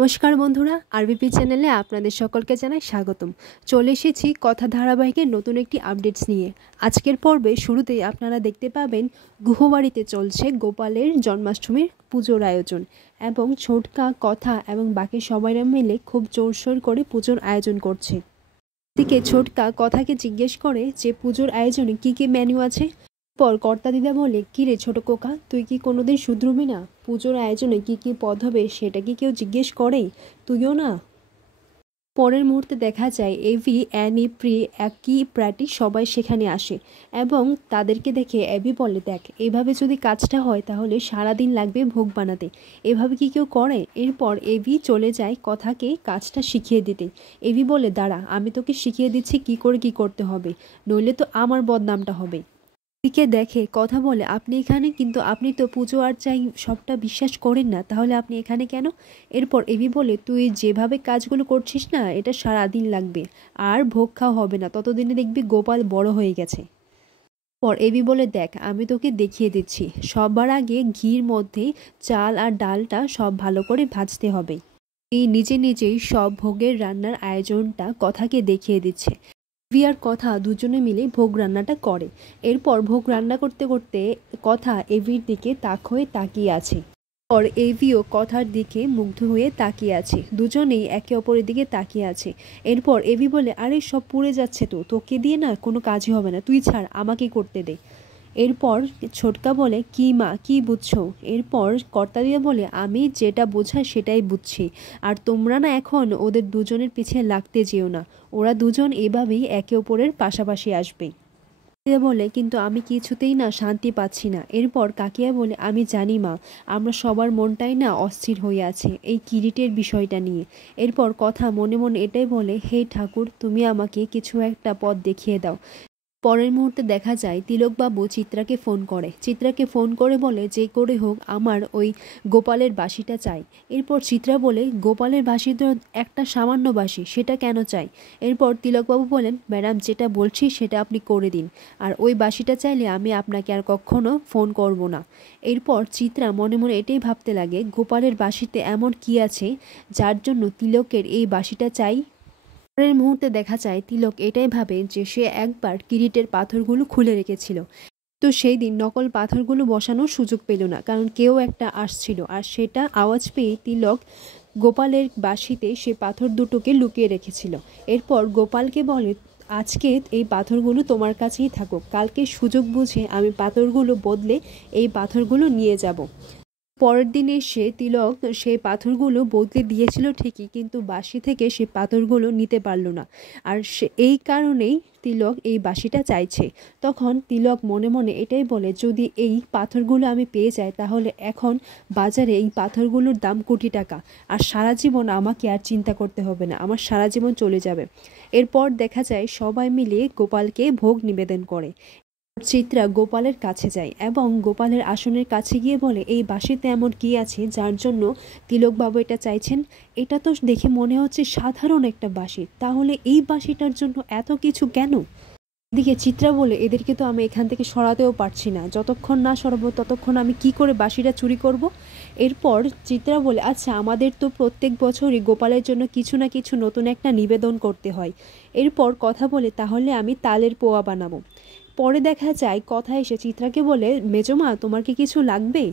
নমস্কার বন্ধুরা, আরবিপি চ্যানেলে আপনাদের সকলকে জানাই স্বাগতম। চলে এসেছি কথা ধারাবাহিকের নতুন একটি আপডেটস নিয়ে। আজকের পর্বে শুরুতেই আপনারা দেখতে পাবেন গুহবাড়িতে চলছে গোপালের জন্মাষ্টমীর পুজোর আয়োজন এবং ছোটকা কথা এবং বাকি সবাইরা মিলে খুব জোরসোর করে পুজোর আয়োজন করছে। এদিকে ছোটকা কথাকে জিজ্ঞেস করে যে পুজোর আয়োজনে কি কি মেনু আছে। পর কর্তা দিদা বলে, কি রে ছোট কোকা, তুই কি কোনোদিন শুধরবি না? পুজোর আয়োজনে কি কি পদ হবে সেটা কি কেউ জিজ্ঞেস করে? তুইও না। পরের মুহূর্তে দেখা যায় এভি, অ্যানি, প্রি, একই প্র্যাটি সবাই সেখানে আসে এবং তাদেরকে দেখে অ্যাবি বলে, দেখ এভাবে যদি কাজটা হয় তাহলে সারাদিন লাগবে ভোগ বানাতে, এভাবে কি কেউ করে? এরপর এভি চলে যায় কথাকে কাজটা শিখিয়ে দিতে। এভি বলে, দাঁড়া আমি তোকে শিখিয়ে দিচ্ছি কি করে কি করতে হবে, নইলে তো আমার বদনামটা হবে। দিকে দেখে কথা বলে, আপনি এখানে, কিন্তু আপনি তো পুজো আর চাই সবটা বিশ্বাস করেন না, তাহলে আপনি এখানে কেন? এরপর এভি বলে, তুই যেভাবে কাজগুলো করছিস না এটা সারাদিন লাগবে, আর ভোগ খাওয়া হবে না, ততদিনে দেখবি গোপাল বড় হয়ে গেছে। পর এভি বলে, দেখ আমি তোকে দেখিয়ে দিচ্ছি, সবার আগে ঘির মধ্যে চাল আর ডালটা সব ভালো করে ভাজতে হবে। এই নিজে নিজেই সব ভোগের রান্নার আয়োজনটা কথাকে দেখিয়ে দিচ্ছে। এভি আর কথা দুজনে মিলে ভোগ রান্নাটা করে। এরপর ভোগ রান্না করতে করতে কথা এভির দিকে তাক হয়ে তাকিয়ে আছে। পর এভিও কথার দিকে মুগ্ধ হয়ে তাকিয়ে আছে, দুজনেই একে অপরের দিকে তাকিয়ে আছে। এরপর এভি বলে, আরে সব পুড়ে যাচ্ছে, তো তোকে দিয়ে না কোনো কাজই হবে না, তুই ছাড়, আমাকে করতে দে। এরপর ছোটকা বলে, কি মা কি বুঝছো? এরপর কর্তা দিয়ে বলে, আমি যেটা বোঝাই সেটাই বুঝছি, আর তোমরা না এখন ওদের দুজনের পিছে লাগতে যেও না, ওরা দুজন এভাবেই একে অপরের পাশাপাশি আসবে। বলে, কিন্তু আমি কিছুতেই না শান্তি পাচ্ছি না। এরপর কাকিয়া বলে, আমি জানি মা, আমরা সবার মনটাই না অস্থির হয়ে আছে এই কিরিটের বিষয়টা নিয়ে। এরপর কথা মনে মনে এটাই বলে, হে ঠাকুর, তুমি আমাকে কিছু একটা পথ দেখিয়ে দাও। পরের মুহূর্তে দেখা যায় তিলকবাবু চিত্রাকে ফোন করে বলে, যে করে হোক আমার ওই গোপালের বাঁশিটা চাই। এরপর চিত্রা বলে, গোপালের বাঁশি তো একটা সামান্য বাঁশি, সেটা কেন চাই? এরপর তিলকবাবু বলেন, ম্যাডাম যেটা বলছি সেটা আপনি করে দিন, আর ওই বাঁশিটা চাইলে আমি আপনাকে আর কখনো ফোন করব না। এরপর চিত্রা মনে মনে এটাই ভাবতে লাগে, গোপালের বাঁশিতে এমন কি আছে যার জন্য তিলকের এই বাঁশিটা চাই। পরের মুহূর্তে দেখা যায় তিলক এটাই ভাবে যে সে একবার কিরিটের পাথরগুলো খুলে রেখেছিল, তো সেই দিন নকল পাথরগুলো বসানোর সুযোগ পেল না, কারণ কেউ একটা আসছিল, আর সেটা আওয়াজ পেয়ে তিলক গোপালের বাঁশিতে সে পাথর দুটোকে লুকিয়ে রেখেছিল। এরপর গোপালকে বলে, আজকে এই পাথরগুলো তোমার কাছেই থাকুক, কালকে সুযোগ বুঝে আমি পাথরগুলো বদলে এই পাথরগুলো নিয়ে যাব। পরের দিন এসে তিলক সেই পাথরগুলো বদলে দিয়েছিল ঠিকই, কিন্তু বাঁশি থেকে সে পাথরগুলো নিতে পারল না, আর এই কারণেই তিলক এই বাঁশিটা চাইছে। তখন তিলক মনে মনে এটাই বলে, যদি এই পাথরগুলো আমি পেয়ে যাই তাহলে এখন বাজারে এই পাথরগুলোর দাম কোটি টাকা, আর সারা জীবন আমাকে আর চিন্তা করতে হবে না, আমার সারা জীবন চলে যাবে। এরপর দেখা যায় সবাই মিলে গোপালকে ভোগ নিবেদন করে। চিত্রা গোপালের কাছে যায় এবং গোপালের আসনের কাছে গিয়ে বলে, এই বাঁশিতে এমন কি আছে যার জন্য তিলকবাবু এটা চাইছেন? এটা তো দেখে মনে হচ্ছে সাধারণ একটা বাঁশি, তাহলে এই বাঁশিটার জন্য এত কিছু কেন? এদিকে চিত্রা বলে, এদেরকে তো আমি এখান থেকে সরাতেও পারছি না, যতক্ষণ না সরাবো ততক্ষণ আমি কি করে বাঁশিটা চুরি করব? এরপর চিত্রা বলে, আচ্ছা আমাদের তো প্রত্যেক বছরই গোপালের জন্য কিছু না কিছু নতুন একটা নিবেদন করতে হয়। এরপর কথা বলে, তাহলে আমি তালের পোয়া বানাবো। পরে দেখা যায় কথা এসে চিত্রাকে বলে, মেজমা তোমার কি কিছু লাগবে?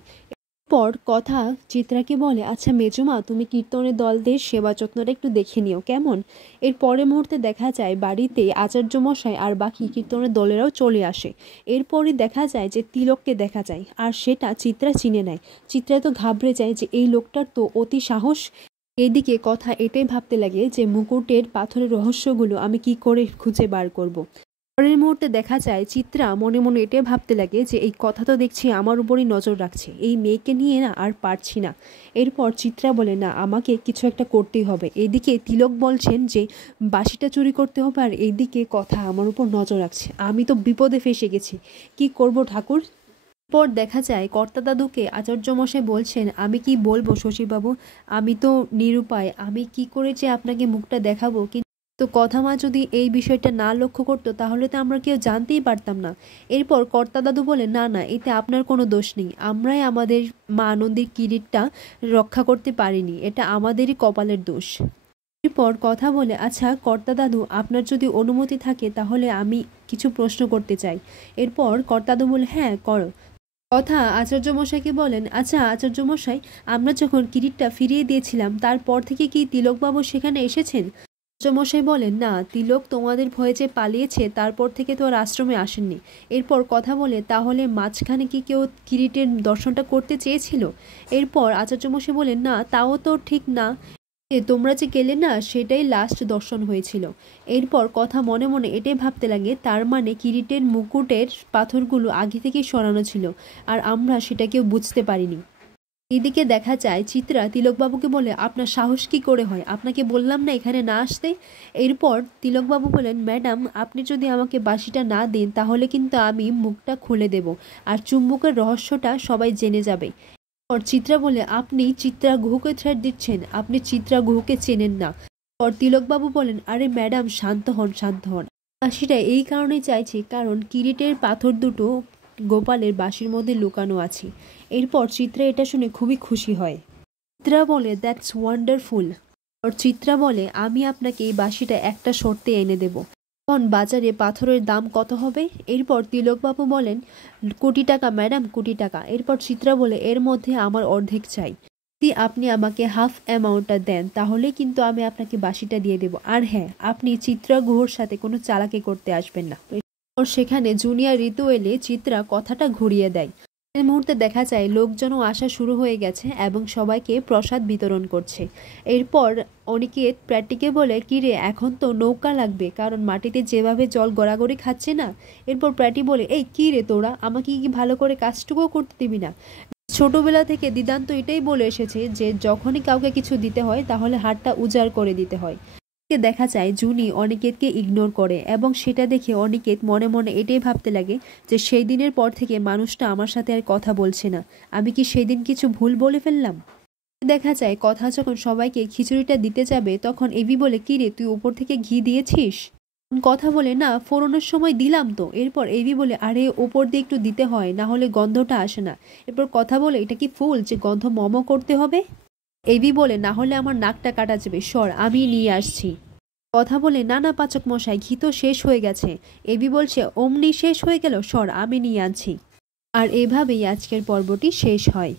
পর কথা চিত্রাকে বলে, আচ্ছা মেজমা তুমি কীর্তনের দলদের সেবা যত্নটা একটু দেখে নিও কেমন। এর পরের মুহূর্তে দেখা যায় বাড়িতে আচার্য মশাই আর বাকি কীর্তনের দলেরাও চলে আসে। এরপরই দেখা যায় যে তিলককে দেখা যায়, আর সেটা চিত্রা চিনে নেয়। চিত্রা তো ঘাবড়ে যায় যে এই লোকটার তো অতি সাহস। এইদিকে কথা এটাই ভাবতে লাগে যে মুকুটের পাথরের রহস্যগুলো আমি কি করে খুঁজে বার করব। পরের মুহূর্তে দেখা যায় চিত্রা মনে মনে এটাই ভাবতে লাগে যে এই কথা তো দেখছি আমার উপরই নজর রাখছে, এই মেয়েকে নিয়ে না আর পারছি না। এরপর চিত্রা বলে, না আমাকে কিছু একটা করতেই হবে। এইদিকে তিলক বলছেন যে বাঁশিটা চুরি করতে হবে, আর এইদিকে কথা আমার উপর নজর রাখছে, আমি তো বিপদে ফেসে গেছি, কি করব ঠাকুর? পর দেখা যায় কর্তা দাদুকে আচার্যমশাই বলছেন, আমি কি বলবো শশীবাবু, আমি তো নিরুপায়, আমি কি করে যে আপনাকে মুখটা দেখাবো। তো কথা মা যদি এই বিষয়টা না লক্ষ্য করতো তাহলে তো আমরা কেউ জানতেই পারতাম না। এরপর কর্তা দাদু বলে, না না, এতে আপনার কোনো দোষ নেই, আমরাই আমাদের মা আনন্দের কিরিটটা রক্ষা করতে পারিনি, এটা আমাদেরই কপালের দোষ। এরপর কথা বলে, আচ্ছা কর্তা দাদু, আপনার যদি অনুমতি থাকে তাহলে আমি কিছু প্রশ্ন করতে চাই। এরপর কর্তা দাদু বলে, হ্যাঁ করো। কথা আচার্য মশাইকে বলেন, আচ্ছা আচার্য মশাই, আমরা যখন কিরিটটা ফিরিয়ে দিয়েছিলাম তারপর থেকে কি তিলকবাবু সেখানে এসেছেন? আচার্য মশাই বলেন, না, তিলক তোমাদের ভয়ে যে পালিয়েছে তারপর থেকে তো আর আশ্রমে আসেননি। এরপর কথা বলে, তাহলে মাঝখানে কি কেউ কিরিটের দর্শনটা করতে চেয়েছিল? এরপর আচার্য মশাই বলেন, না, তাও তো ঠিক না, তোমরা যে গেলে না সেটাই লাস্ট দর্শন হয়েছিল। এরপর কথা মনে মনে এটাই ভাবতে লাগে, তার মানে কিরিটের মুকুটের পাথরগুলো আগে থেকেই সরানো ছিল আর আমরা সেটা কেউ বুঝতে পারিনি। এদিকে দেখা যায় চিত্রা তিলকবাবুকে বলে, আপনার সাহস কি করে হয়, আপনাকে বললাম না এখানে না আসতে। এরপর তিলকবাবু বলেন, ম্যাডাম আপনি যদি আমাকে বাঁশিটা না দেন তাহলে কিন্তু আমি মুখটা খুলে দেব আর চুম্বকের রহস্যটা সবাই জেনে যাবে। পর চিত্রা বলে, আপনি চিত্রা গুহকে থ্রেট দিচ্ছেন, আপনি চিত্রা গুহকে চেনেন না। পর তিলকবাবু বলেন, আরে ম্যাডাম শান্ত হন শান্ত হন, বাঁশিটা এই কারণেই চাইছি কারণ কিরিটের পাথর দুটো গোপালের বাঁশির মধ্যে লুকানো আছে। এরপর চিত্রা এটা শুনে খুবই খুশি হয়। চিত্রা বলে, দ্যাটস ওয়ান্ডারফুল। আর চিত্রা বলে, আমি আপনাকে এই বাঁশিটা একটা শর্তে এনে দেব। এখন বাজারে পাথরের দাম কত হবে? এরপর তিলকবাবু বলেন, কোটি টাকা ম্যাডাম, কোটি টাকা। এরপর চিত্রা বলে, এর মধ্যে আমার অর্ধেক চাই, যদি আপনি আমাকে হাফ অ্যামাউন্টটা দেন তাহলে কিন্তু আমি আপনাকে বাঁশিটা দিয়ে দেব। আর হ্যাঁ, আপনি চিত্রা গুহর সাথে কোনো চালাকি করতে আসবেন না। সেখানে জুনিয়র ঋতু এলে চিত্রা কথাটা ঘুরিয়ে দেয়। এই মুহূর্তে দেখা যায় লোকজনও আসা শুরু হয়ে গেছে এবং সবাইকে প্রসাদ বিতরণ করছে। এরপর অনিকেত প্র্যাটিকে বলে, কিরে এখন তো নৌকা লাগবে, কারণ মাটিতে যেভাবে জল গড়াগড়ি খাচ্ছে না। এরপর প্র্যাটি বলে, এই কি রে তোরা, আমাকে কি ভালো করে কাজটুকুও করতে দিবি না? ছোটবেলা থেকে দিদান্ত এটাই বলে এসেছে যে যখনই কাউকে কিছু দিতে হয় তাহলে হাতটা উজাড় করে দিতে হয়। দেখা যায় জুনি অনিকেতকে ইগনোর করে এবং সেটা দেখে অনিকেত মনে মনে এটাই ভাবতে লাগে যে সেই দিনের পর থেকে মানুষটা আমার সাথে আর কথা বলছে না, আমি কি সেই দিন কিছু ভুল বলে ফেললাম? দেখা যায় কথা যখন সবাইকে খিচুড়িটা দিতে যাবে তখন এভি বলে, কি রে তুই উপর থেকে ঘি দিয়েছিস? কথা বলে, না, ফোড়নের সময় দিলাম তো। এরপর এভি বলে, আরে ওপর দিয়ে একটু দিতে হয়, না হলে গন্ধটা আসে না। এরপর কথা বলে, এটা কি ফুল যে গন্ধ মমো করতে হবে? এভি বলে, না হলে আমার নাকটা কাটা যাবে, সর আমি নিয়ে আসছি। কথা বলে, না না পাচক মশাই, ঘি তো শেষ হয়ে গেছে। এবি বলছে, অমনি শেষ হয়ে গেল, সর আমি নিয়ে আনছি। আর এভাবেই আজকের পর্বটি শেষ হয়।